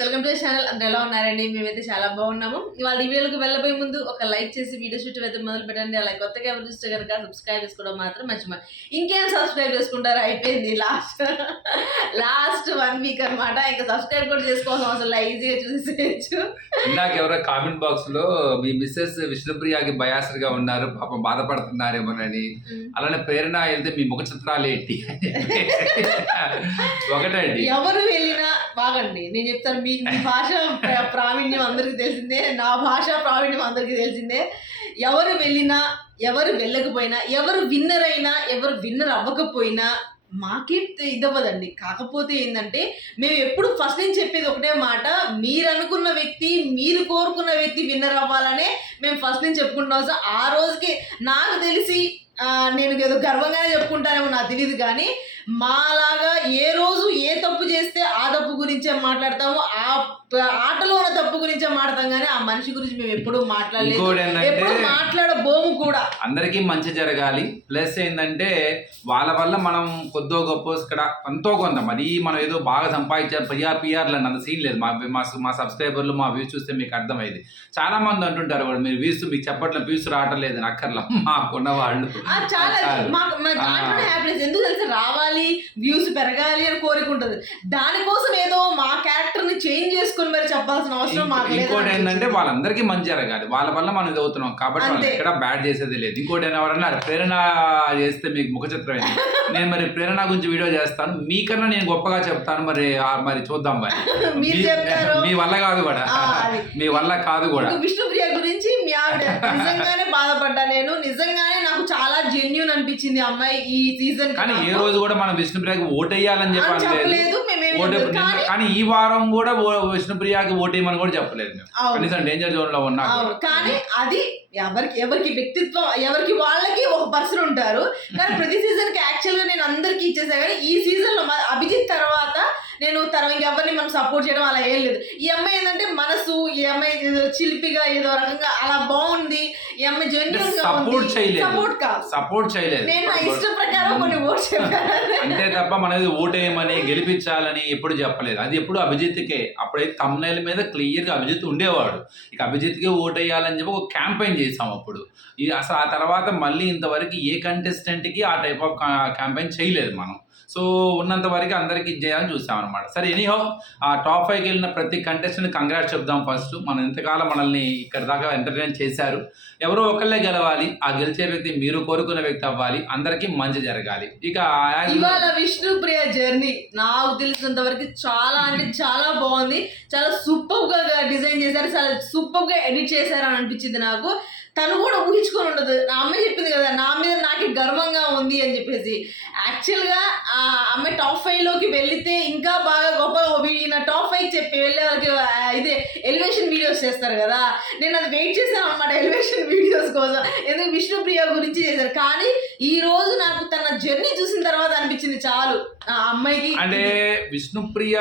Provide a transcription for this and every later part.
Welcome to channel అందరూ ఎలా ఉన్నారండి? మేమైతే చాలా బాగున్నాము. ఇవాళ ఈ వీడియోకి వెళ్ళబోయే ముందు ఒక లైక్ చేసి వీడియో షూట్ అయితే మొదలు పెట్టండి. అలా కొత్తగా ఎవరు చూస్తే కనుక సబ్స్క్రైబ్ చేసుకోవడం మాత్రం మర్చిపోయి ఇంకేం సబ్స్క్రైబ్ చేసుకుంటారు అయిపోయింది లాస్ట్ లాస్ట్ వన్ వీక్ అన్నమాట. ఇంకా సబ్స్క్రైబ్ కూడా చేసుకోవాల్సిన అవసరం లేదు. ఈజీగా చూసేయచ్చు ఇందాక ఎవరో కామెంట్ బాక్స్లో మీ మిస్సెస్ విష్ణుప్రియకి బయాసర్గా ఉన్నారు. పాపం బాధపడుతున్నారేమోనని. అలానే ప్రేరణ వెళ్తే మీ ముఖ చిత్రాలు ఏంటి? ఒకటండి. ఎవరు వెళ్ళినా బాగండి. నేను చెప్తాను మీ మీ భాష ప్రావీణ్యం అందరికీ తెలిసిందే నా భాష ప్రావీణ్యం అందరికీ తెలిసిందే. ఎవరు వెళ్ళినా ఎవరు వెళ్ళకపోయినా ఎవరు విన్నర్ అయినా ఎవరు విన్నర్ అవ్వకపోయినా మాకే ఇదవ్వదండి. కాకపోతే ఏంటంటే మేము ఎప్పుడు ఫస్ట్ నుంచి చెప్పేది ఒకటే మాట మీరు అనుకున్న వ్యక్తి మీరు కోరుకున్న వ్యక్తి విన్నర్ అవ్వాలనే మేము ఫస్ట్ నుంచి చెప్పుకుంటున్నాం. సార్ ఆ రోజుకి నాకు తెలిసి నేను ఏదో గర్వంగానే చెప్పుకుంటానేమో నాకు తెలియదు కానీ మాలాగా ఏ రోజు ఏ తప్పు చేస్తే ఆ తప్పు గురించే మాట్లాడతాము ఆ ఆటలో ఉన్న తప్పు గురించే మాట్లాడతాం కానీ ఆ మనిషి గురించి మేము ఎప్పుడూ మాట్లాడలేదు. ఎప్పుడు మాట్లాడబోము కూడా. అందరికీ మంచి జరగాలి. ప్లస్ ఏంటంటే వాళ్ళ వల్ల మనం కొద్దో గొప్ప ఇక్కడ ఎంతో కొంత మరి మనం ఏదో బాగా సంపాదించారు పిఆర్ పిఆర్లు అని అంత సీన్ లేదు. మా మా మా సబ్స్క్రైబర్లు మా వ్యూస్ చూస్తే మీకు అర్థమైంది. చాలా మంది అంటుంటారు వాడు మీరు వ్యూస్ మీకు చెప్పట్లేదు వ్యూస్ రావటం లేదు అక్కర్లా. మాకున్న వాళ్ళు. ఎందుకు తెలిసి? రావాలి వ్యూస్ పెరగాలి అని కోరుకుంటుంది. దానికోసం ఏదో మా క్యారెక్టర్ని చేంజ్ చేసుకుని మరి చెప్పాల్సిన అవసరం మాకు ఇంకోటి ఏంటంటే. వాళ్ళందరికీ మంచి జరగాలి. వాళ్ళ వల్ల మనం ఇది అవుతున్నాం. కాబట్టి అంతే. ఎక్కడ బ్యాడ్ చేసేది లేదు. ఇంకోటి ఎవరన్నా ప్రేరణ చేస్తే మీకు ముఖ చిత్రం ఏంటి? నేను మరి ప్రేరణ గురించి వీడియో చేస్తాను. మీకన్నా నేను గొప్పగా చెప్తాను. మరి మరి చూద్దాం మరి. మీ- వల్ల కాదు కూడా. మీ వల్ల కాదు కూడా. విష్ణుప్రియ గురించి మీ ఆవిడ. నిజంగానే బాధపడ్డా నేను. నిజంగానే నాకు చాలా జెన్యున్ అనిపించింది అమ్మాయి ఈ సీజన్ కానీ ఏ రోజు కూడా మనం విష్ణుప్రియకి ఓటేయాలని చెప్పాలి లేదు చెప్పలేదు ఓటే. కానీ ఈ వారం కూడా విష్ణుప్రియకి ఓటేయమని కూడా చెప్పలేదు. కనీసం డేంజర్ జోన్లో ఉన్నా కానీ అది ఎవరికి ఎవరికి వ్యక్తిత్వం ఎవరికి వాళ్ళకి ఒక పర్సన్ ఉంటారు. కానీ ప్రతి సీజన్కి యాక్చువల్గా నేను అందరికి ఇచ్చేసా. కానీ ఈ సీజన్లో అభిజిత్ తర్వాత నేను తర్వాత ఇంకెవరిని మనం సపోర్ట్ చేయడం అలా ఏం లేదు. ఈ అమ్మాయి ఏంటంటే మనసు ఈ అమ్మాయి ఏదో చిలిపిగా ఏదో రకంగా అలా బాగుంది. ఈ అమ్మాయి జెన్యున్గా సపోర్ట్ చేయలేదు. సపోర్ట్ కాదు సపోర్ట్ చేయలేదు. నేను నా ఇష్టం ప్రకారం కొన్ని ఓట్ చెప్పాను. అంతే తప్ప మనది ఓటేయమని గెలిపించాలని ఎప్పుడు చెప్పలేదు. అది ఎప్పుడు అభిజిత్కే. అప్పుడైతే తమ్నైల్ మీద క్లియర్గా అభిజిత్ ఉండేవాడు. ఇక అభిజిత్కే ఓటేయాలని చెప్పి ఒక క్యాంపెయిన్ చేసాం అప్పుడు. అసలు ఆ తర్వాత మళ్ళీ ఇంతవరకు ఏ contestant కి ఆ టైప్ ఆఫ్ క్యాంపెయిన్ చేయలేదు మనం. సో ఉన్నంత వరకు అందరికి ఇచ్చేయాలని చూసాం అనమాట సరే ఎనీహో ఆ టాప్ ఫైవ్కి వెళ్ళిన ప్రతి కంటెస్టెంట్ కంగ్రాట్స్ చెప్దాం ఫస్ట్ మనం ఇంతకాలం మనల్ని ఇక్కడ దాకా ఎంటర్టైన్ చేశారు. ఎవరో ఒకళ్ళే గెలవాలి. ఆ గెలిచే వ్యక్తి మీరు కోరుకున్న వ్యక్తి అవ్వాలి. అందరికీ మంచి జరగాలి. ఇక as- ఇవాళ విష్ణుప్రియ జర్నీ నాకు తెలిసినంత వరకు చాలా అంటే చాలా బాగుంది. చాలా సూపర్గా డిజైన్ చేశారు. చాలా సూపర్గా ఎడిట్ చేశారు అని అనిపించింది నాకు. తను కూడా ఊహించుకొని ఉండదు. నా అమ్మాయి చెప్పింది కదా నా మీద నాకు గర్వంగా ఉంది అని చెప్పేసి. యాక్చువల్గా ఆ అమ్మాయి టాప్ ఫైవ్లోకి వెళితే ఇంకా బాగా గొప్పగా ఈయన టాప్ ఫైవ్ చెప్పి వెళ్ళే వాళ్ళకి ఇదే ఎలివేషన్ వీడియోస్ చేస్తారు కదా. నేను అది వెయిట్ చేశాను అనమాట ఎలివేషన్ వీడియోస్ కోసం. ఎందుకు విష్ణుప్రియ గురించి చేశారు? కానీ ఈ రోజు నాకు తన జర్నీ చూసిన తర్వాత అనిపించింది చాలు. ఆ అమ్మాయికి అంటే విష్ణుప్రియ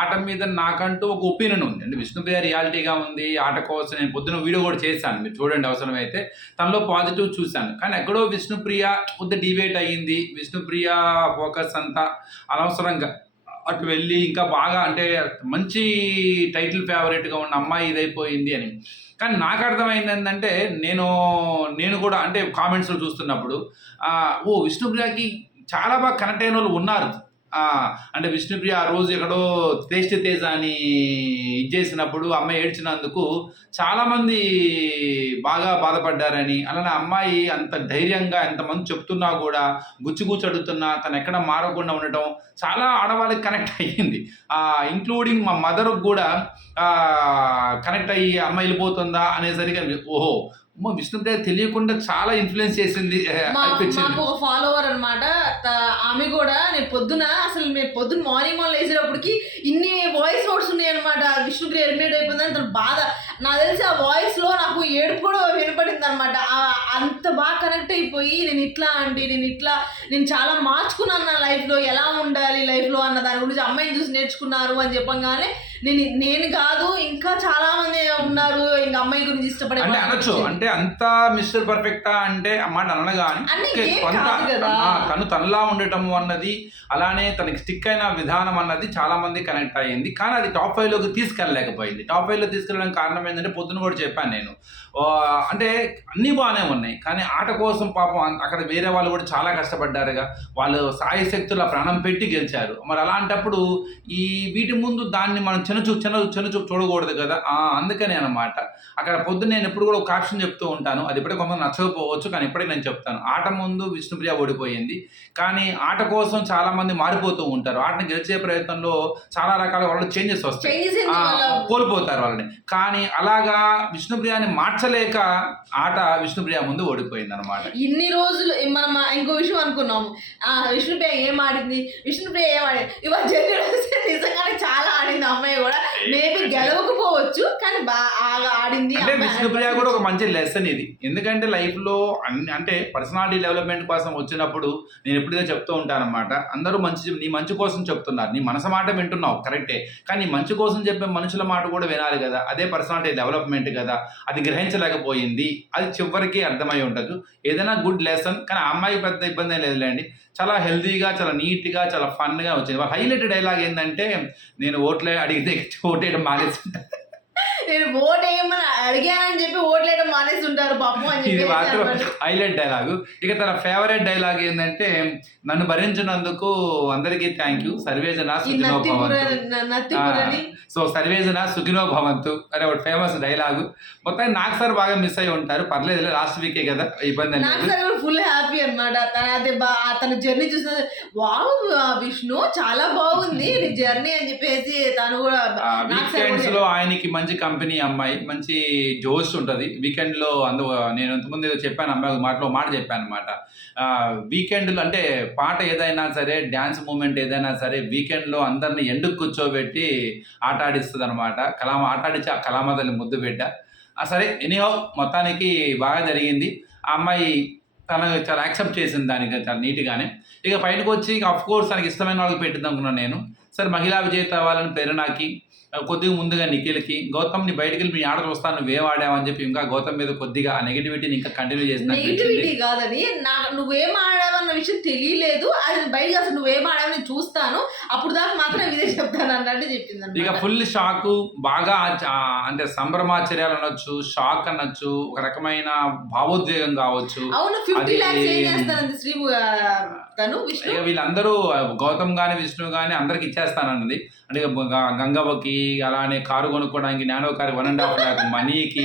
ఆట మీద నాకంటూ ఒక ఒపీనియన్ ఉంది. అంటే విష్ణుప్రియ రియాలిటీగా ఉంది ఆట కోసం నేను పొద్దున వీడియో కూడా చేశాను. మీరు చూడండి అవసరం అయితే తనలో పాజిటివ్ చూశాను. కానీ ఎక్కడో విష్ణుప్రియ కొద్ది డిబేట్ అయ్యింది. విష్ణుప్రియ ఫోకస్ అంతా అనవసరంగా అటు వెళ్ళి ఇంకా బాగా అంటే మంచి టైటిల్ ఫేవరెట్గా ఉన్న అమ్మాయి ఇదైపోయింది అని. కానీ నాకు అర్థమైంది ఏంటంటే నేను నేను కూడా అంటే కామెంట్స్లో చూస్తున్నప్పుడు ఓ విష్ణుప్రియకి చాలా బాగా కనెక్ట్ అయిన వాళ్ళు ఉన్నారు. అంటే విష్ణుప్రియ ఆ రోజు ఎక్కడో తేష్టి తేజ అని ఇచ్చేసినప్పుడు అమ్మాయి ఏడ్చినందుకు చాలామంది బాగా బాధపడ్డారని అలానే అమ్మాయి అంత ధైర్యంగా ఎంతమంది చెప్తున్నా కూడా గుచ్చిగుచ్చి అడుగుతున్నా తను ఎక్కడ మారకుండా ఉండటం చాలా ఆడవాళ్ళకి కనెక్ట్ అయ్యింది. ఇంక్లూడింగ్ మా మదర్ కూడా కనెక్ట్ అయ్యి అమ్మ వెళ్ళిపోతుందా అనేసరికి ఓహో అమ్మ విష్ణుప్రియ తెలియకుండా చాలా ఇన్ఫ్లుయెన్స్ చేసింది మాకు ఒక ఫాలోవర్ అనమాట ఆమె కూడా నేను పొద్దున అసలు మేము పొద్దున్న మార్నింగ్ మార్నింగ్ లేచేటప్పటికి ఇన్ని వాయిస్ నోట్స్ ఉన్నాయి అనమాట విష్ణుప్రియ ఎలిమినేట్ అయిపోయిందని తన బాధ. నాకు తెలిసి ఆ వాయిస్లో నాకు ఏడుపు కూడా వినపడింది అనమాట అంత బాగా కనెక్ట్ అయిపోయి నేను ఇట్లా అండి నేను ఇట్లా నేను చాలా మార్చుకున్నాను నా లైఫ్లో ఎలా ఉండాలి లైఫ్లో అన్న దాని గురించి అమ్మాయిని చూసి నేర్చుకున్నారు అని చెప్పంగానే నేను నేను కాదు ఇంకా చాలా మంది ఉన్నారు ఇంకా అమ్మాయి గురించి ఇష్టపడే అంటే. అనొచ్చు. అంటే అంత మిస్టర్ పర్ఫెక్టా అంటే మాట అనను కానీ తను తనలా ఉండటం అన్నది అలానే తనకి స్టిక్ అయిన విధానం అన్నది చాలా మంది కనెక్ట్ అయ్యింది. కానీ అది టాప్ ఫైవ్లోకి తీసుకెళ్ళలేకపోయింది. టాప్ ఫైవ్లో తీసుకెళ్ళడానికి కారణం ఏంటంటే పొద్దున కూడా చెప్పాను నేను. అంటే అన్నీ బాగానే ఉన్నాయి. కానీ ఆట కోసం పాపం అక్కడ వేరే వాళ్ళు కూడా చాలా కష్టపడ్డారుగా. వాళ్ళు సాయి శక్తుల ప్రాణం పెట్టి గెలిచారు. మరి అలాంటప్పుడు ఈ వీటి ముందు దాన్ని మనం చిన్నచూపు చిన్న చిన్నచూపు చూడకూడదు కదా? అందుకనే అనమాట అక్కడ పొద్దున్న నేను ఎప్పుడు కూడా ఒక ఆప్షన్ చెప్తూ ఉంటాను. అది ఇప్పుడే కొంతమంది నచ్చకపోవచ్చు కానీ ఇప్పటికి నేను చెప్తాను. ఆట ముందు విష్ణుప్రియ ఓడిపోయింది. కానీ ఆట కోసం చాలా మంది మారిపోతూ ఉంటారు. ఆటను గెలిచే ప్రయత్నంలో చాలా రకాల వాళ్ళు చేంజెస్ వస్తాయి. కోల్పోతారు వాళ్ళని. కానీ అలాగా విష్ణుప్రియాని మార్చలేక ఆట విష్ణుప్రియ ముందు ఓడిపోయింది అనమాట ఇన్ని రోజులు మనం ఇంకో విషయం అనుకున్నాము ఆ విష్ణుప్రియ ఏం ఆడింది? విష్ణుప్రియ ఏం ఆడింది? ఇవాళ జనరల్ నిజంగానే చాలా ఆడింది. అమ్మాయి కూడా మేబీ గెలవకపోవచ్చు కానీ బాగా ఆడింది. అంటే విష్ణుప్రియ కూడా ఒక మంచి లెసన్ ఇది. ఎందుకంటే లైఫ్లో అన్ని అంటే పర్సనాలిటీ డెవలప్మెంట్ కోసం వచ్చినప్పుడు నేను ఎప్పుడైతే చెప్తూ ఉంటాను అనమాట అందరూ మంచి నీ మంచి కోసం చెప్తున్నారు. నీ మనసు మాట వింటున్నావు కరెక్టే కానీ మంచి కోసం చెప్పే మనుషుల మాట కూడా వినాలి కదా. అదే పర్సనాలిటీ డెవలప్మెంట్ కదా. అది గ్రహించలేకపోయింది. అది చివరికి అర్థమై ఉండదు. ఏదైనా గుడ్ లెసన్ కానీ అమ్మాయి పెద్ద ఇబ్బంది ఏం లేదులేండి. చాలా హెల్తీగా చాలా నీట్గా చాలా ఫన్గా వచ్చింది. వాళ్ళ హైలైట్ డైలాగ్ ఏంటంటే నేను ఓట్లే అడిగితే ఓటేయడం మానేసి నేను ఓట్ వేయమని అడిగానని చెప్పి ఓట్లేయడం మానేసి ఉంటారు పాపం అని ఇది మాత్రం. Highlight dialogue. ఇక తన ఫేవరెట్ డైలాగ్ ఏంటంటే నన్ను భరించినందుకు అందరికీ థ్యాంక్ యూ సర్వేజన ఈ సుఖినో నత్తిపుర భవంతు. నత్తిపురని? సో సర్వేజన సుఖినో భవంతు అనే ఒకటి ఫేమస్ డైలాగు. మొత్తం నాకు సార్ బాగా మిస్ అయి ఉంటారు. పర్లేదు లాస్ట్ వీకే కదా ఇబ్బంది నాకు అనేది సరే ఫుల్ హ్యాపీ అన్నమాట. తన అదే బా తన జర్నీ చూసిన వావ్ ఆ విష్ణు చాలా బాగుంది నీ జర్నీ అని చెప్పేసి తను కూడా నాకు సరే వీకెండ్స్లో ఆయనకి మంచి కంపెనీ అమ్మాయి మంచి జోష్ ఉంటుంది. వీకెండ్లో అందు నేను ఇంతకుముందు ఏదో చెప్పాను అమ్మాయి మాటలో మాట చెప్పాను అనమాట వీకెండ్లో అంటే పాట ఏదైనా సరే డ్యాన్స్ మూమెంట్ ఏదైనా సరే వీకెండ్లో అందరిని ఎండుకు కూర్చోబెట్టి ఆట ఆడిస్తుంది అనమాట కలామ ఆట ఆడించి ఆ కళామదల్ని ముద్దు బిడ్డ. ఆ సరే ఎనీహో మొత్తానికి బాగా జరిగింది. ఆ అమ్మాయి తను చాలా యాక్సెప్ట్ చేసింది దానికి చాలా నీట్గానే. ఇక బయటకు వచ్చి అఫ్ కోర్స్ తనకి ఇష్టమైన వాళ్ళకి పెట్టింది అనుకున్నాను నేను. సరే మహిళా విజేత వాళ్ళని ప్రేరణకి కొద్దిగా ముందుగా నిఖిల్కి గౌతమ్ని బయటికి వెళ్ళి మీ ఆడ చూస్తాను నువ్వేం ఆడావని చెప్పి ఇంకా గౌతమ్ మీద కొద్దిగా ఆ నెగిటివిటీని ఇంకా కంటిన్యూ చేసిన నెగిటివిటీ కాదని నా నువ్వేం ఆడావన్న విషయం తెలియలేదు. అది బయటకు అసలు నువ్వేం ఆడావని చూస్తాను. అప్పుడు దాకా మాత్రం ఇదే చెప్తాను అన్నట్టు చెప్పింది ఇక. ఫుల్ షాక్ బాగా అంటే సంభ్రమాచర్యాలు అనొచ్చు షాక్ అనొచ్చు ఒక రకమైన భావోద్వేగం కావచ్చు. అవును ఫిఫ్టీ లాక్స్ ఏం చేస్తానంది శ్రీ తను వీళ్ళందరూ గౌతమ్ గాని విష్ణు గాని అందరికి ఇచ్చేస్తానన్నది. అంటే గంగవ్వకి అలానే కారు కొనుక్కోవడానికి nano car one and half lakh మనీకి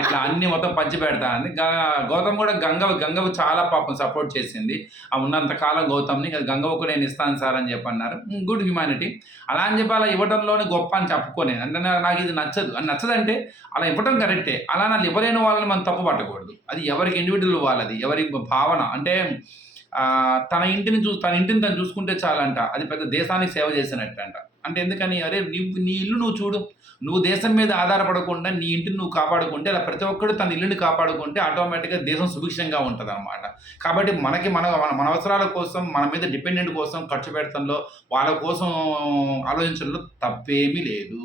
ఇట్లా అన్ని మొత్తం పంచి పెడతానంది గౌతమ్ కూడా గంగవ గంగవ చాలా పాపం సపోర్ట్ చేసింది. ఆ ఉన్నంత కాలం గౌతమ్ని గంగవ్వకు నేను ఇస్తాను సార్ అని చెప్పి అన్నారు గుడ్ హ్యుమానిటీ. అలా అని చెప్పి అలా ఇవ్వడంలోనే గొప్ప అని చెప్పుకోలేను అంటే నాకు ఇది నచ్చదు. అది నచ్చదంటే అలా ఇవ్వడం కరెక్టే. అలా నాకు ఇవ్వలేని వాళ్ళని మనం తప్పు పట్టకూడదు అది ఎవరికి ఇండివిజువల్ వాళ్ళది ఎవరి భావన. అంటే తన ఇంటిని చూ తన ఇంటిని తను చూసుకుంటే చాలంట. అది పెద్ద దేశానికి సేవ చేసినట్టు అంట అంటే ఎందుకని అరే నువ్వు నీ ఇల్లు నువ్వు చూడు. నువ్వు దేశం మీద ఆధారపడకుండా నీ ఇంటిని నువ్వు కాపాడుకుంటే అలా ప్రతి ఒక్కరు తన ఇల్లుని కాపాడుకుంటే ఆటోమేటిక్గా దేశం సుభిక్షంగా ఉంటుంది అనమాట కాబట్టి మనకి మన మన మన అవసరాల కోసం మన మీద డిపెండెంట్ కోసం ఖర్చు పెడతంలో వాళ్ళ కోసం ఆలోచించడంలో తప్పేమీ లేదు.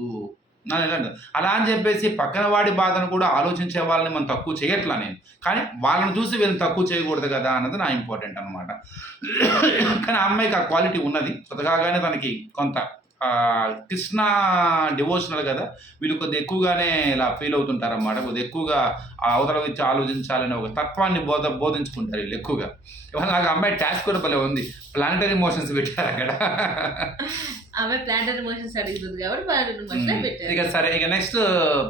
అలా అని చెప్పేసి పక్కన వాడి బాధను కూడా ఆలోచించే వాళ్ళని మనం తక్కువ చేయట్లా నేను. కానీ వాళ్ళని చూసి వీళ్ళని తక్కువ చేయకూడదు కదా అన్నది నా ఇంపార్టెంట్ అనమాట కానీ ఆ అమ్మాయికి ఆ క్వాలిటీ ఉన్నది. కొత్తగానే తనకి కొంత కృష్ణ డివోషనల్ కదా వీళ్ళు కొద్దిగా ఎక్కువగానే ఇలా ఫీల్ అవుతుంటారు అన్నమాట కొద్దిగా ఎక్కువగా ఆ అవతల వచ్చి ఆలోచించాలనే ఒక తత్వాన్ని బోధ బోధించుకుంటారు వీళ్ళు ఎక్కువగా. ఇవాళ నాకు అమ్మాయి టాస్క్ కూడా భలే ఉంది. ప్లానటరీ మోషన్స్ పెట్టారు అక్కడ. ఆమె మోషన్స్ అడుగుతుంది కాబట్టి ఇక సరే ఇక నెక్స్ట్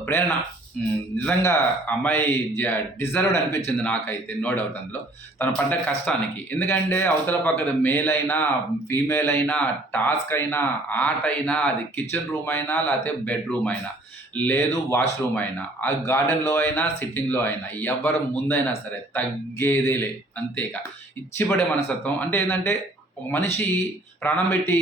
ప్రేరణ. నిజంగా అమ్మాయి డిజర్వ్డ్ అనిపించింది నాకైతే నో డౌట్ అందులో. తను పడ్డ కష్టానికి. ఎందుకంటే అవతల పక్కన మేల్ అయినా ఫీమేల్ అయినా టాస్క్ అయినా ఆర్ట్ అయినా అది కిచెన్ రూమ్ అయినా లేకపోతే బెడ్రూమ్ అయినా లేదు వాష్రూమ్ అయినా ఆ గార్డెన్లో అయినా సిట్టింగ్లో అయినా ఎవరు ముందైనా సరే తగ్గేదే అంతేగా ఇచ్చిపడే మనసత్వం అంటే ఏంటంటే ఒక మనిషి ప్రాణం పెట్టి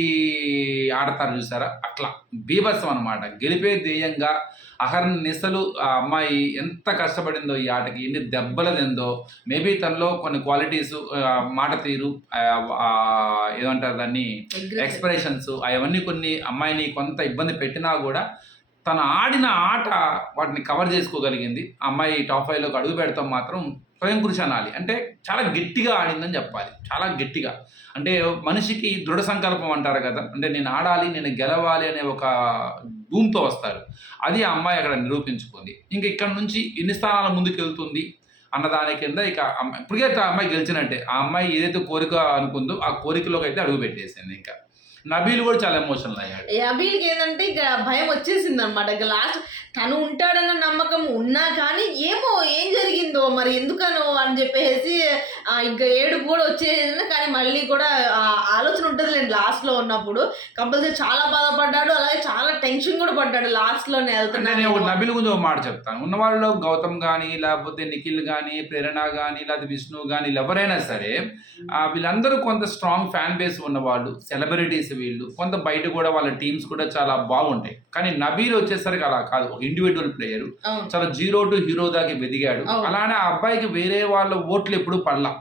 ఆడతారు చూసారా? అట్లా. బీభత్సం అనమాట గెలిపే ధ్యేయంగా అహర్న నిశలు ఆ అమ్మాయి ఎంత కష్టపడిందో ఈ ఆటకి ఎన్ని దెబ్బలు తిందో మేబీ తనలో కొన్ని క్వాలిటీస్ మాట తీరు ఏమంటారు దాన్ని ఎక్స్ప్రెషన్స్ అవన్నీ కొన్ని అమ్మాయిని కొంత ఇబ్బంది పెట్టినా కూడా తను ఆడిన ఆట వాటిని కవర్ చేసుకోగలిగింది. అమ్మాయి టాప్ ఫైవ్లోకి అడుగు పెడతాం మాత్రం స్వయం కృషి అనాలి. అంటే చాలా గట్టిగా ఆడిందని చెప్పాలి. చాలా గట్టిగా. అంటే మనిషికి దృఢ సంకల్పం అంటారు కదా. అంటే నేను ఆడాలి నేను గెలవాలి అనే ఒక భూమితో వస్తారు. అది ఆ అమ్మాయి అక్కడ నిరూపించుకుంది. ఇంకా ఇక్కడ నుంచి ఎన్ని స్థానాల ముందుకు వెళ్తుంది అన్నదాని కింద ఇక ఇప్పటికైతే ఇప్పటికే ఆ అమ్మాయి గెలిచినట్టే. ఆ అమ్మాయి ఏదైతే కోరిక అనుకుందో ఆ కోరికలోకి అయితే అడుగు పెట్టేసింది ఇంకా. నబీలు కూడా చాలా ఎమోషనల్ అయ్యాడు. అబీల్కి ఏంటంటే ఇక భయం వచ్చేసింది అనమాట ఇక లాస్ట్ తను ఉంటాడన్న నమ్మకం ఉన్నా కానీ ఏమో ఏం జరిగిందో మరి ఎందుకనో అని చెప్పేసి ఇంకా ఏడుపు కూడా వచ్చేసింది. కానీ మళ్ళీ కూడా ఆ ఆలోచన ఉంటుంది లేండి లాస్ట్లో ఉన్నప్పుడు. కంపల్సరీ చాలా బాధపడ్డాడు అలాగే చాలా టెన్షన్ కూడా పడ్డాడు లాస్ట్లోనే అంటే నేను ఒక వెళ్తున్నాను నబిల్ గురించి ఒక మాట చెప్తాను. ఉన్న వాళ్ళలో గౌతమ్ కానీ లేకపోతే నిఖిల్ కానీ ప్రేరణ కానీ లేకపోతే విష్ణు కానీ వీళ్ళు ఎవరైనా సరే వీళ్ళందరూ కొంత స్ట్రాంగ్ ఫ్యాన్ బేస్ ఉన్నవాళ్ళు సెలబ్రిటీస్ వీళ్ళు. కొంత బయట కూడా వాళ్ళ టీమ్స్ కూడా చాలా బాగుంటాయి. కానీ నబీల్ వచ్చేసరికి అలా కాదు. ఇండివిజువల్ ప్లేయర్ చాలా జీరో టు హీరో దాకా ఎదిగాడు. అలానే ఆ అబ్బాయికి వేరే వాళ్ళ ఓట్లు ఎప్పుడు పడలా.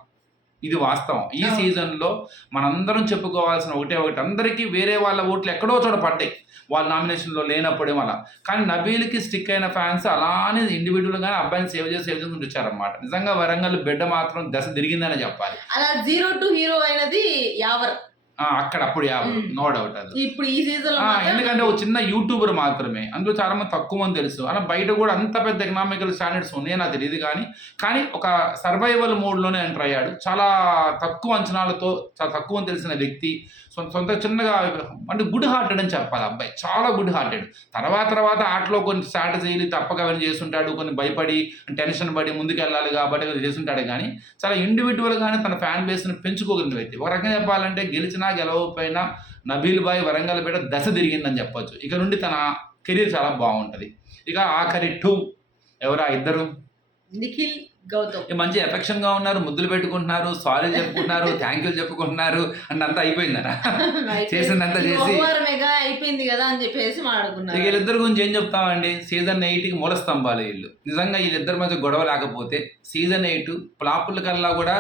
ఇది వాస్తవం. ఈ. సీజన్లో మనందరం చెప్పుకోవాల్సిన ఒకటే ఒకటి. అందరికీ వేరే వాళ్ళ ఓట్లు ఎక్కడో చోట పడ్డాయి. వాళ్ళ నామినేషన్లో లేనప్పుడే అలా కానీ నబీల్కి స్టిక్ అయిన ఫ్యాన్స్ అలానే ఇండివిజువల్ గానే అబ్బాయిని సేవ్ చేసి సేవ్ చేసుకుంటూ వచ్చారన్నమాట. నిజంగా వరంగల్ బిడ్డ మాత్రం దశ తిరిగిందనే చెప్పాలి. అలా జీరో టు హీరో అయినది యావర్. అక్కడ అప్పుడు మ్మ్. నో డౌట్ అది. ఇప్పుడు ఈ సీజన్ ఎందుకంటే ఒక చిన్న యూట్యూబర్ మాత్రమే. అందులో చాలా మంది తక్కువ మంది తెలుసు. అలా బయట కూడా అంత పెద్ద ఎకనామికల్ స్టాండర్డ్స్ ఉన్నాయో నాకు తెలియదు కానీ. కానీ ఒక సర్వైవల్ మోడ్లోనే ఎంటర్ అయ్యాడు. చాలా తక్కువ అంచనాలతో చాలా తక్కువ తెలిసిన వ్యక్తి. సొంత చిన్నగా అంటే గుడ్ హార్టెడ్ అని చెప్పాలి అబ్బాయి. చాలా గుడ్ హార్టెడ్ తర్వాత తర్వాత ఆటలో కొన్ని స్ట్రాటజీలు తప్పక అవన్నీ చేస్తుంటాడు కొన్ని భయపడి టెన్షన్ పడి ముందుకెళ్ళాలి కాబట్టి చేస్తుంటాడు కానీ చాలా ఇండివిజువల్గానే తన ఫ్యాన్ బేస్ని పెంచుకోగలిగిన వ్యక్తి. ఒక రకంగా చెప్పాలంటే గెలిచినా గెలవకపోయినా నబీల్ బాయ్ వరంగల్ బిడ్డ దశ తిరిగిందని చెప్పొచ్చు. ఇక నుండి తన కెరీర్ చాలా బాగుంటుంది. ఇక ఆఖరి టూ ఎవరా ఇద్దరు? నిఖిల్ గౌతమ్. మంచి ఎఫెక్షన్గా ఉన్నారు ముద్దులు పెట్టుకుంటున్నారు సారీ చెప్పుకుంటున్నారు థ్యాంక్ యూ చెప్పుకుంటున్నారు అండ్ అంతా అయిపోయిందట చేసిందంతా ఈ చేసి- అయిపోయింది కదా అని చెప్పేసి మాట్లాడుకున్నారు. వీళ్ళిద్దరి గురించి ఏం చెప్తామండి? సీజన్ ఎయిట్కి మూల స్తంభాలు వీళ్ళు. నిజంగా వీళ్ళిద్దరి మధ్య గొడవ లేకపోతే సీజన్ ఎయిట్ ఫ్లాపుల కల్లా కూడా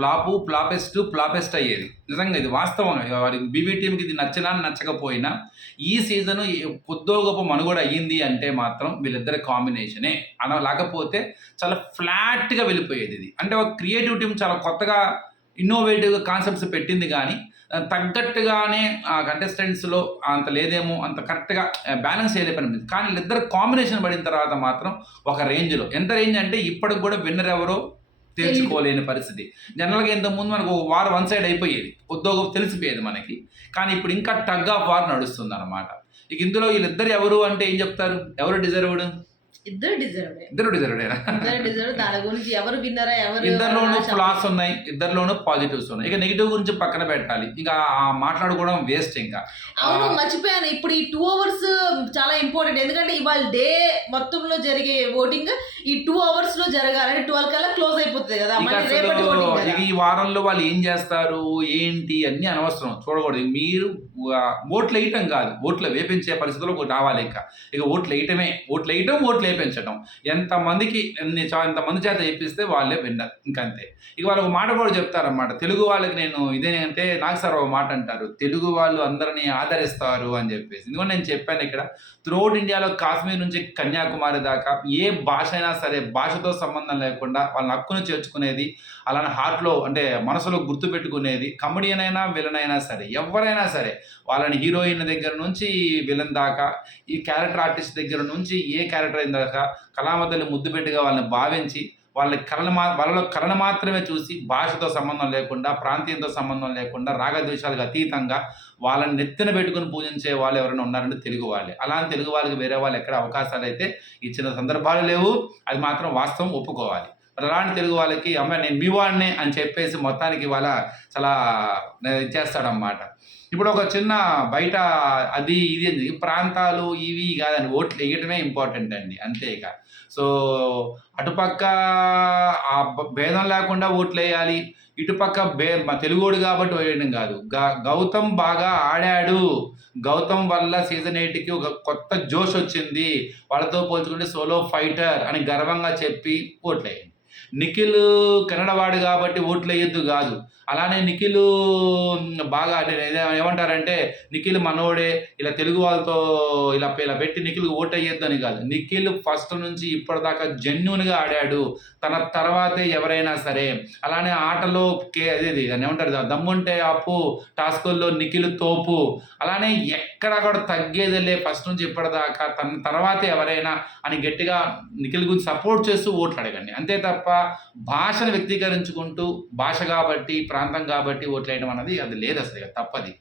ఫ్లాపు ఫ్లాపెస్ట్ ఫ్లాపెస్ట్ అయ్యేది. నిజంగా ఇది వాస్తవం. వారి బీబీ టీంకి ఇది నచ్చినా నచ్చకపోయినా ఈ సీజన్ కొద్దో గొప్ప మనుగడ అయ్యింది అంటే మాత్రం వీళ్ళిద్దరి కాంబినేషనే. అన లేకపోతే చాలా ఫ్లాట్గా వెళ్ళిపోయేది ఇది. అంటే ఒక క్రియేటివ్ టీం చాలా కొత్తగా ఇన్నోవేటివ్ కాన్సెప్ట్స్ పెట్టింది కానీ తగ్గట్టుగానే ఆ కంటెస్టెంట్స్లో అంత లేదేమో అంత కరెక్ట్గా బ్యాలెన్స్ చేయలేకపోయింది కానీ వీళ్ళిద్దరు కాంబినేషన్ పడిన తర్వాత మాత్రం ఒక రేంజ్లో ఎంత రేంజ్ అంటే ఇప్పటికి కూడా విన్నర్ ఎవరో తేల్చుకోలేని పరిస్థితి. జనరల్గా ఇంతకుముందు ముందు మనకు వార్ వన్ సైడ్ అయిపోయేది. ఉద్యోగం తెలిసిపోయేది మనకి. కానీ ఇప్పుడు ఇంకా టగ్ ఆఫ్ వార్ నడుస్తుంది అనమాట ఇక ఇందులో వీళ్ళిద్దరు ఎవరు అంటే ఏం చెప్తారు? ఎవరు డిజర్వ్డ్ ఇద్దరు డిజర్వ్ ఇద్దరు డిజర్వ్డేనా ఇద్దరు డిజర్వ్ దాని గురించి ఎవరు విన్నరా ఎవరు ఇద్దరిలోనూ ఫ్లాస్ ఉన్నాయి ఇద్దరిలోనూ పాజిటివ్స్ ఉన్నాయి. ఇక నెగిటివ్ గురించి పక్కన పెట్టాలి. ఇంకా మాట్లాడుకోవడం వేస్ట్ ఇంకా. అవును మర్చిపోయాను. ఇప్పుడు ఈ టూ అవర్స్ చాలా ఇంపార్టెంట్ ఎందుకంటే ఇవాళ డే మొత్తంలో జరిగే ఓటింగ్ ఈ టూ అవర్స్లో జరగాలి. ట్వెల్వ్ కల్లా క్లోజ్ అయిపోతుంది కదా. రేపటి ఓటింగ్ ఈ వారంలో వాళ్ళు ఏం చేస్తారు? ఏంటి? అన్ని అనవసరం. చూడకూడదు. మీరు ఓట్లు వేయటం కాదు. ఓట్లు వేపించే పరిస్థితుల్లో రావాలి ఇంకా. ఇక ఓట్లు వేయటమే. ఓట్లు వేయటం ఓట్లు వేపించటం ఎంతమందికి ఎన్ని ఎంతమంది చేత చేపిస్తే వాళ్ళే విన్నర్. ఇంకంతే. ఇక వాళ్ళు ఒక మాట కూడా చెప్తారన్నమాట. తెలుగు వాళ్ళకి నేను ఇదేంటే నాకు సార్ ఒక మాట అంటారు. తెలుగు వాళ్ళు అందరినీ ఆదరిస్తారు అని చెప్పేసి. ఎందుకంటే నేను చెప్పాను ఇక్కడ త్రూఅవుట్ ఇండియాలో కాశ్మీర్ నుంచి కన్యాకుమారి దాకా ఏ భాష అయినా సరే భాషతో సంబంధం లేకుండా వాళ్ళని హక్కును చేర్చుకునేది అలానే హార్ట్లో అంటే మనసులో గుర్తు పెట్టుకునేది కమెడియన్ అయినా విలన్ అయినా సరే ఎవరైనా సరే వాళ్ళని హీరోయిన్ దగ్గర నుంచి విలన్ దాకా ఈ క్యారెక్టర్ ఆర్టిస్ట్ దగ్గర నుంచి ఏ క్యారెక్టర్ అయిన కళామతల్ని ముద్దు వాళ్ళని భావించి వాళ్ళ కళను మా వాళ్ళలో కళను మాత్రమే చూసి భాషతో సంబంధం లేకుండా ప్రాంతీయంతో సంబంధం లేకుండా రాగద్వేషాలకు అతీతంగా వాళ్ళని నెత్తిన పెట్టుకుని పూజించే వాళ్ళు ఎవరైనా ఉన్నారంటే తెలుగు వాళ్ళే. అలాంటి తెలుగు వాళ్ళకి వేరే వాళ్ళు ఎక్కడ అవకాశాలు అయితే ఇచ్చిన సందర్భాలు లేవు. అది మాత్రం వాస్తవం ఒప్పుకోవాలి. రాని తెలుగు వాళ్ళకి అమ్మాయి నేను మీ వాడినే అని చెప్పేసి మొత్తానికి వాళ్ళ చాలా చేస్తాడనమాట ఇప్పుడు ఒక చిన్న బయట అది ఇది అని ప్రాంతాలు ఇవి కాదని ఓట్లు వేయటమే ఇంపార్టెంట్ అండి అంతే ఇక. సో అటుపక్క ఆ భేదం లేకుండా ఓట్లు వేయాలి ఇటుపక్క బే మా తెలుగోడు కాబట్టి వేయడం కాదు. గ- గౌతమ్ బాగా ఆడాడు. గౌతమ్ వల్ల సీజన్ ఎయిట్కి ఒక కొత్త జోష్ వచ్చింది. వాళ్ళతో పోల్చుకుంటే సోలో ఫైటర్ అని గర్వంగా చెప్పి ఓట్లు వేయండి. నిఖిల్ కన్నడవాడు కాబట్టి ఓట్లు వేయొద్దు కాదు. అలానే నిఖిల్ బాగా ఏమంటారంటే నిఖిల్ మనోడే ఇలా తెలుగు వాళ్ళతో ఇలా ఇలా పెట్టి నిఖిల్ ఓట్ అయ్యేద్దని అని కాదు. నిఖిల్ ఫస్ట్ నుంచి ఇప్పటిదాకా జెన్యున్గా ఆడాడు. తన తర్వాతే ఎవరైనా సరే. అలానే ఆటలో కే అదేది దాన్ని ఏమంటారు దమ్ముంటే అప్పు టాస్కుల్లో నిఖిల్ తోపు. అలానే ఎక్కడ కూడా తగ్గేదిలే ఫస్ట్ నుంచి ఇప్పటిదాకా. తన తర్వాతే ఎవరైనా అని గట్టిగా నిఖిల్ గురించి సపోర్ట్ చేస్తూ ఓట్లు అడగండి. అంతే తప్ప భాషను వ్యక్తీకరించుకుంటూ భాష కాబట్టి ప్రాంతం కాబట్టి ఓట్లు వేయడం అన్నది అది లేదు అసలు ఇక తప్పది.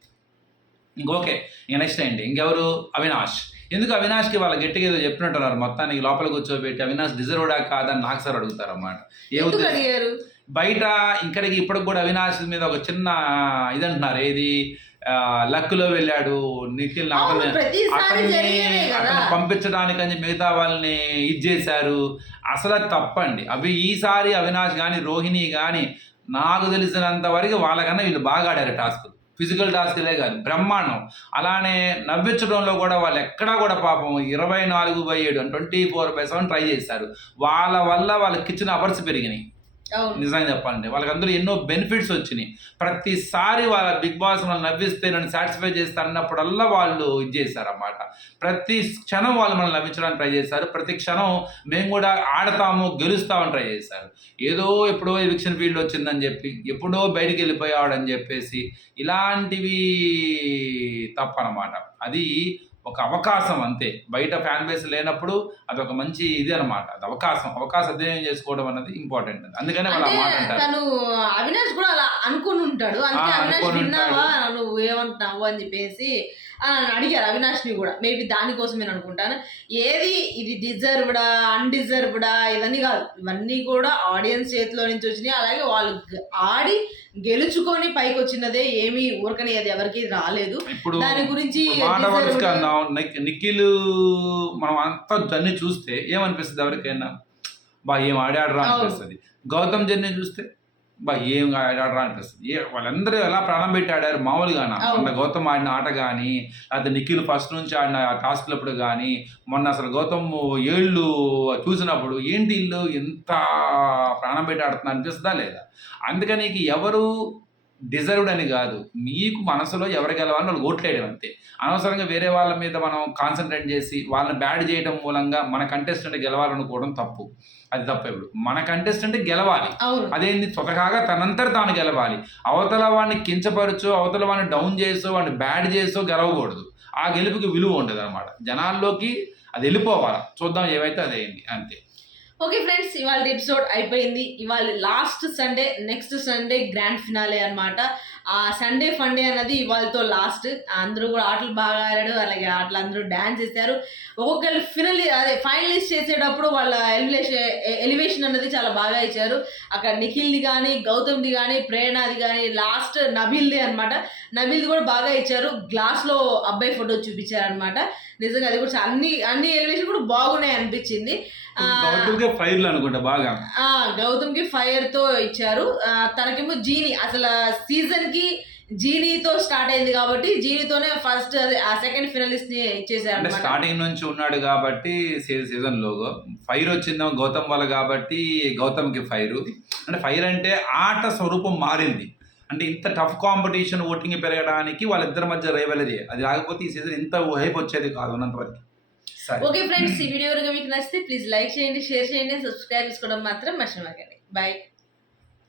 ఇంకోకే ఇంక నెక్స్ట్ ఏంటి? ఇంకెవరు? అవినాష్. ఎందుకు అవినాష్కి వాళ్ళ గట్టిగా ఏదో చెప్పినట్టున్నారు మొత్తానికి లోపల కూర్చోబెట్టి అవినాష్ డిజర్వ్డా కాదని నాకు సార్ అడుగుతారు అన్నమాట ఏ బయట ఇక్కడికి ఇప్పటికి కూడా అవినాష్ మీద ఒక చిన్న ఇది అంటున్నారు ఏది? ఆ, లక్కులో వెళ్ళాడు నిఖిల్ అతన్ని పంపించడానికి అని మిగతా వాళ్ళని ఇది చేశారు. అసలు తప్పండి. అవి ఈసారి అవినాష్ కానీ రోహిణి కానీ నాకు తెలిసినంత వరకు వాళ్ళకన్నా వీళ్ళు బాగా ఆడారు టాస్క్. ఫిజికల్ టాస్క్లే కాదు బ్రహ్మాండం. అలానే నవ్వించడంలో కూడా వాళ్ళు ఎక్కడా కూడా పాపం ఇరవై నాలుగు బై ఏడు twenty four by seven try చేశారు. వాళ్ళ వల్ల వాళ్ళకి ఇచ్చిన అవర్స్ పెరిగినాయి. నిజంగా చెప్పాలంటే వాళ్ళకి అందులో ఎన్నో బెనిఫిట్స్ వచ్చినాయి. ప్రతిసారి వాళ్ళ బిగ్ బాస్ మనల్ని నవ్విస్తే నన్ను సాటిస్ఫై చేస్తా అన్నప్పుడల్లా వాళ్ళు ఇది చేశారన్నమాట. ప్రతి క్షణం వాళ్ళు మనల్ని నవ్వించడానికి ట్రై చేశారు. ప్రతి క్షణం మేము కూడా ఆడతాము గెలుస్తామని ట్రై చేశారు. ఏదో ఎప్పుడో ఎవిక్షన్ ఫీల్డ్ వచ్చిందని చెప్పి ఎప్పుడో బయటికి వెళ్ళిపోయాడని చెప్పేసి ఇలాంటివి తప్పనమాట అది ఒక అవకాశం అంతే. బయట ఫ్యాన్ బేస్ లేనప్పుడు అది ఒక మంచి ఇది అనమాట అది అవకాశం. అవకాశం అధ్యయనం చేసుకోవడం అన్నది ఇంపార్టెంట్ అందుకనే వాళ్ళు మాట అంటే అంటారు. తను అవినాష్ కూడా అలా అనుకుని ఉంటాడు. ఆ, అవినాష్ అనుకొని విన్నావా? నువ్వు ఏమంటున్నావు అని చెప్పేసి అని అడిగారు అవినాష్ని కూడా. మేబీ దానికోసమే అనుకుంటాను. ఏది ఇది డిజర్వ్డా అన్డిజర్వ్డా ఇవన్నీ కాదు. ఇవన్నీ కూడా ఆడియన్స్ చేతిలో నుంచి వచ్చినాయి. అలాగే వాళ్ళు ఆడి గెలుచుకొని పైకి వచ్చినదే ఏమీ ఊరకని అది ఎవరికి రాలేదు. దాని గురించి నిఖిల్ మనం అంతా జర్నీ చూస్తే ఏమనిపిస్తుంది ఎవరికైనా? బా ఏం ఆడాడరా. అనిపిస్తుంది. గౌతమ్ జర్నీ చూస్తే? బా ఏం ఆడాడరా అనిపిస్తుంది. ఏ వాళ్ళందరూ ఎలా ప్రాణం పెట్టి ఆడారు? మామూలుగానా. మొన్న గౌతమ్ ఆడిన ఆట కానీ లేకపోతే నిఖిల్ ఫస్ట్ నుంచి ఆడిన టాస్క్లప్పుడు కానీ మొన్న అసలు గౌతమ్ ఏళ్ళు చూసినప్పుడు ఏంటి ఇల్లు? ఎంత ప్రాణం పెట్టి ఆడుతున్నా అనిపిస్తుందా లేదా? అందుకని ఎవరు డిజర్వ్డ్ అని కాదు. మీకు మనసులో ఎవరు గెలవాలని వాళ్ళు ఓట్లేయడం అంతే. అనవసరంగా వేరే వాళ్ళ మీద మనం కాన్సన్ట్రేట్ చేసి వాళ్ళని బ్యాడ్ చేయడం మూలంగా మన కంటెస్టెంట్ గెలవాలనుకోవడం తప్పు. అది తప్పు ఇప్పుడు మన కంటెస్టెంట్ గెలవాలి. అదేంది? స్వతహాగా తనంతట తాను గెలవాలి. అవతల వాడిని కించపరచో అవతల వాడిని డౌన్ చేసో వాడిని బ్యాడ్ చేసో గెలవకూడదు. ఆ గెలుపుకి విలువ ఉండదు అనమాట జనాల్లోకి అది వెళ్ళిపోవాలి. చూద్దాం ఏవైతే అదేంది. అంతే. ఓకే ఫ్రెండ్స్ ఇవాళ ఎపిసోడ్ అయిపోయింది. ఇవాళ last Sunday next Sunday grand finale అనమాట ఆ సండే ఫండే అన్నది ఇవాళతో లాస్ట్ అందరూ కూడా ఆటలు బాగా ఆడాడు అలాగే ఆటలు అందరూ డ్యాన్స్ చేశారు. ఒక్కొక్కరు ఫినల్ అదే ఫైనలిస్ట్ చేసేటప్పుడు వాళ్ళ ఎలివేషన్ ఎలివేషన్ అన్నది చాలా బాగా ఇచ్చారు. అక్కడ నిఖిల్ది కానీ గౌతమ్ది కానీ ప్రేరణది కానీ లాస్ట్ నబీల్ది అనమాట నబీల్ది కూడా బాగా ఇచ్చారు. గ్లాస్లో అబ్బాయి ఫోటో చూపించారు అనమాట నిజంగా అది కూడా అన్ని అన్ని ఎలివేషన్ కూడా బాగున్నాయి అనిపించింది. ఫైర్లు అనుకుంటా బాగా. గౌతమ్కి ఫైర్తో ఇచ్చారు. తనకేమో జీని అసలు సీజన్కి జీనీతో స్టార్ట్ అయింది కాబట్టి జీనీతోనే ఫస్ట్ ఆ సెకండ్ ఫినలిస్ట్ని ఇచ్చేసారు స్టార్టింగ్ నుంచి ఉన్నాడు కాబట్టి సీజన్లో ఫైర్ వచ్చిందేమో గౌతమ్ వల్ల కాబట్టి గౌతమ్కి ఫైర్. అంటే ఫైర్ అంటే ఆట స్వరూపం మారింది. అంటే ఇంత టఫ్ కాంపిటీషన్ ఓటింగ్ పెరగడానికి వాళ్ళిద్దరి మధ్య రైవలరీ అది రాకపోతే ఈ సీజన్ ఇంత హైప్ వచ్చేది కాదు ఉన్నంతవరకు సరే. ఓకే ఫ్రెండ్స్ ఈ వీడియో మీకు నచ్చితే ప్లీజ్ లైక్ చేయండి షేర్ చేయండి సబ్స్క్రైబ్ చేసుకోవడం మాత్రం మర్చిపోకండి. బాయ్